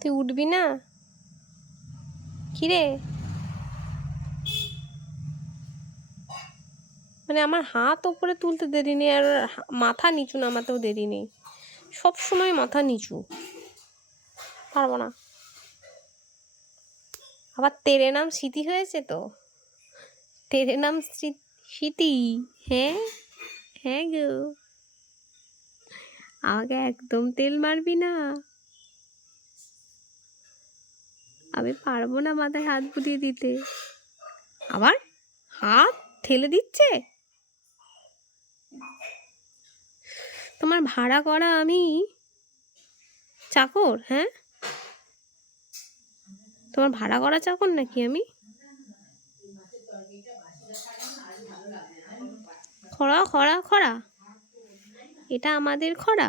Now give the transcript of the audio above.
তুই উঠবি না? কিরে, মানে আমার হাত ওপরে তুলতে দেরি নেই, আর মাথা নিচু নামাতেও দেরি নেই, সব সময় মাথা নিচু। পারবো না। আবার তেরে নাম স্মৃতি হয়েছে তো, তেরে নাম স্মৃতি। হ্যাঁ হ্যাঁ গো, আমাকে একদম তেল মারবি না, আমি পারবো না মাথায় হাত বুলিয়ে দিতে। আবার হাত ঠেলে দিচ্ছে। তোমার ভাড়া করা আমি চাকর? হ্যাঁ, তোমার ভাড়া করা চাকর নাকি আমি? খরা খরা খরা, এটা আমাদের খরা।